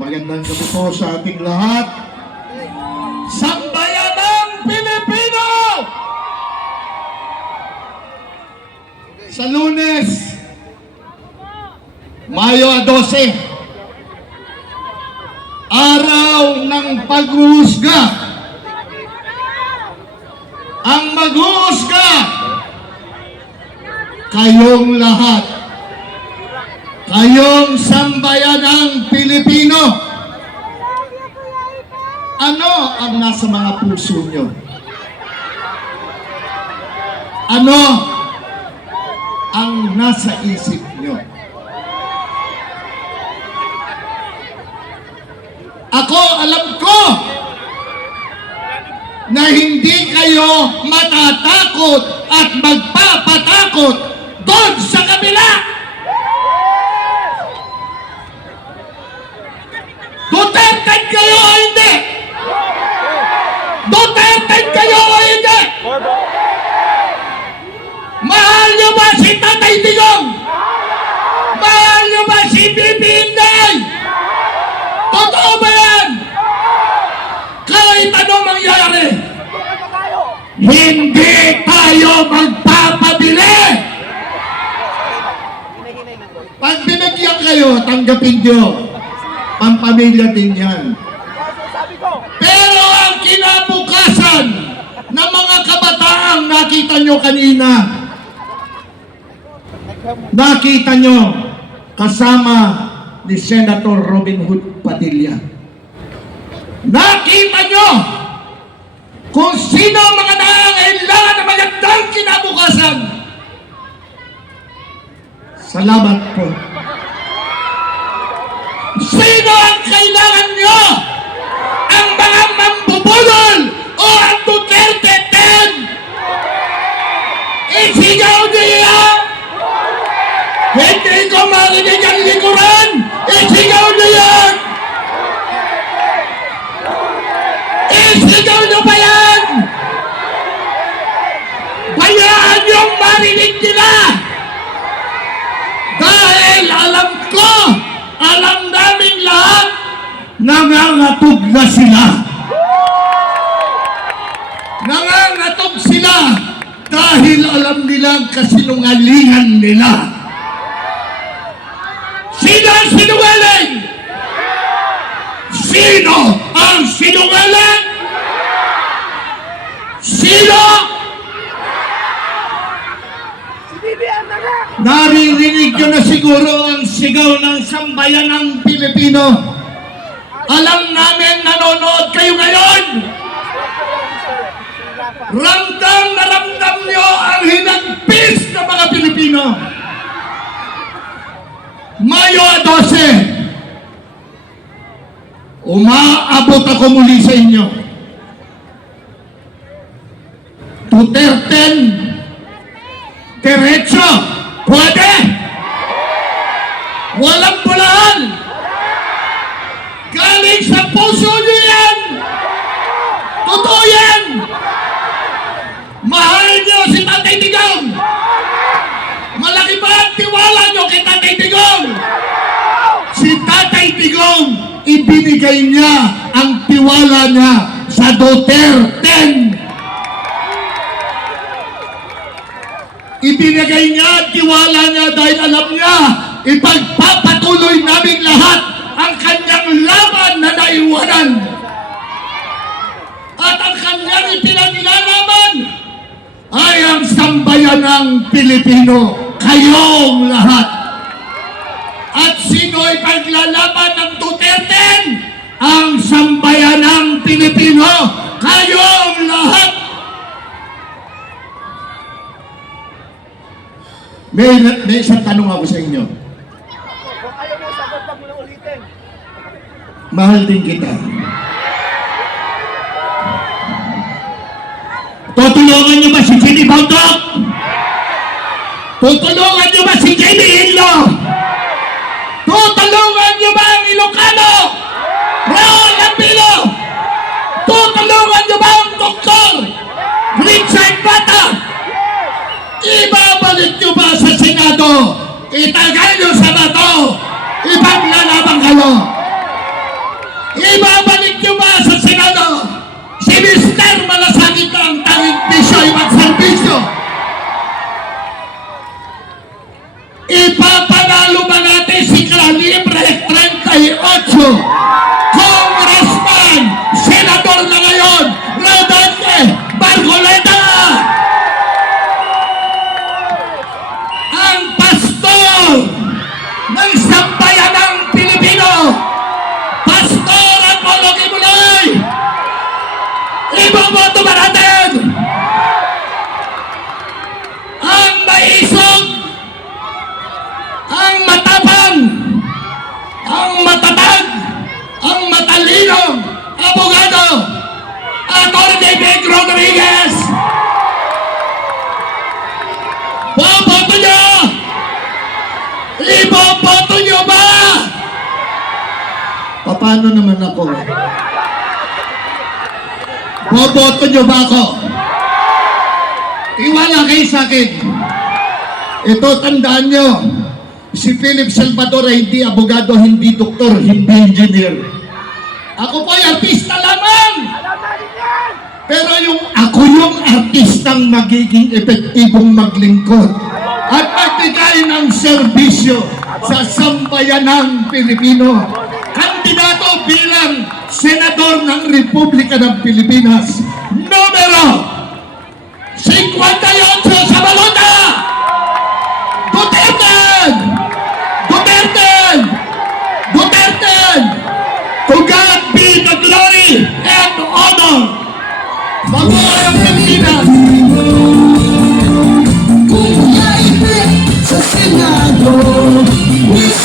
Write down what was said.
Magandang gabi po sa ating lahat. Sambayanang Pilipino! Sa Lunes, Mayo 12, araw ng paghuhusga. Ang maghuhusga, kayong lahat. Kayong sambayanang Pilipino. Ano ang nasa mga puso nyo? Ano ang nasa isip nyo? Ako, alam ko na hindi kayo matatakot at magpapatakot doon sa kabila. Duterte kayo o hindi? Duterte kayo o hindi? Mahal nyo ba si Tatay Digong? Mahal nyo ba si Bibi Inday? Totoo ba yan? Kahit anong mangyari, hindi tayo magpapabili. Pag binagyan kayo, tanggapin nyo. Pampamilya din yan. Pero ang kinabukasan ng mga kabataang nakita nyo kanina, nakita nyo kasama ni Senator Robin Hood Padilla. Nakita nyo kung sino ang mga nangangailangan ng magandang kinabukasan. Salamat po. Sino ang kailangan nyo? Ang mga mambubulol o ang Duterte 10? Isigaw niya! Hindi ko marinig ang likuran! Isigaw niya! Isigaw nyo ba yan? Bayaan yung marinig nila! Dahil alam ko, alam namin lahat, nangangatog na sila. Nangangatog sila dahil alam nilang kasinungalingan nila. Sino ang sinungaling? Sino ang sinungaling? Sino? Naririnig nyo na siguro ang sigaw ng sambayanang Pilipino. Alam namin nanonood kayo ngayon. Ramdam na ramdam nyo ang hinagpis ng mga Pilipino. Mayo 12, umaabot ako muli sa inyo. Duterte, diretso, pwede. Walang pulaan. Galing sa puso nyo yan. Totoo yan. Mahal nyo si Tatay Digong. Malaki ba ang tiwala nyo kay Tatay Digong? Si Tatay Digong, ibinigay niya ang tiwala niya sa Duterte. Ibinigay niya ang tiwala niya dahil alam niya, ipagpapatuloy namin lahat ang kanyang laban na naiwanan. At ang kanyang ipinaglalaban ay ang sambayanang Pilipino, kayong lahat. At sino'y paglalaban ng Duterte? Ang sambayanang Pilipino, kayong lahat. May isang tanong ako sa inyo. Kung ayaw mo sagot, pag mo na ulitin. Mahal din kita. Tutulungan niyo ba si Jenny Baldok? Tutulungan niyo ba si Jenny Hillo? Tutulungan niyo ba ang Ilocano? Raul Ambilo? Tutulungan niyo ba ang Dr. Richard Bata? Ibabalik niyo ba Senado, itagay nyo sa bato, ipaglalaban kayo. Ibabalik nyo ba sa Senado? Si Mr. Malasakit ang tanging bisyo, ibang serbisyo. Ipapanalo ba natin si Calibre 38? Congressman, Senador na ngayon, Rodante Barcoleta! Ang pastor ng sambayan ng Pilipino, Pastor Apollo Kibuloy! Iboboto ba natin? Ang maisog, ang matapang, ang matatag, ang matalinong abogado, Atty. Vic Rodriguez! Boboto nyo! Iboboto nyo ba? Paano naman ako? Boboto nyo ba ako? Iwala kayo sa akin. Ito, tandaan nyo. Si Philip Salvador ay hindi abogado, hindi doktor, hindi engineer. Ako po ay artista lamang. Alam natin yan! Pero ako yung artistang magiging epektibong maglingkod at magbigay ng serbisyo sa sambayanang Pilipino. Kandidato bilang Senador ng Republika ng Pilipinas, numero 58 sa balota! Duterte! Duterte! Duterte! To God be the glory and honor! Mabuhay ang Pilipinas! Kung naipe sa Senado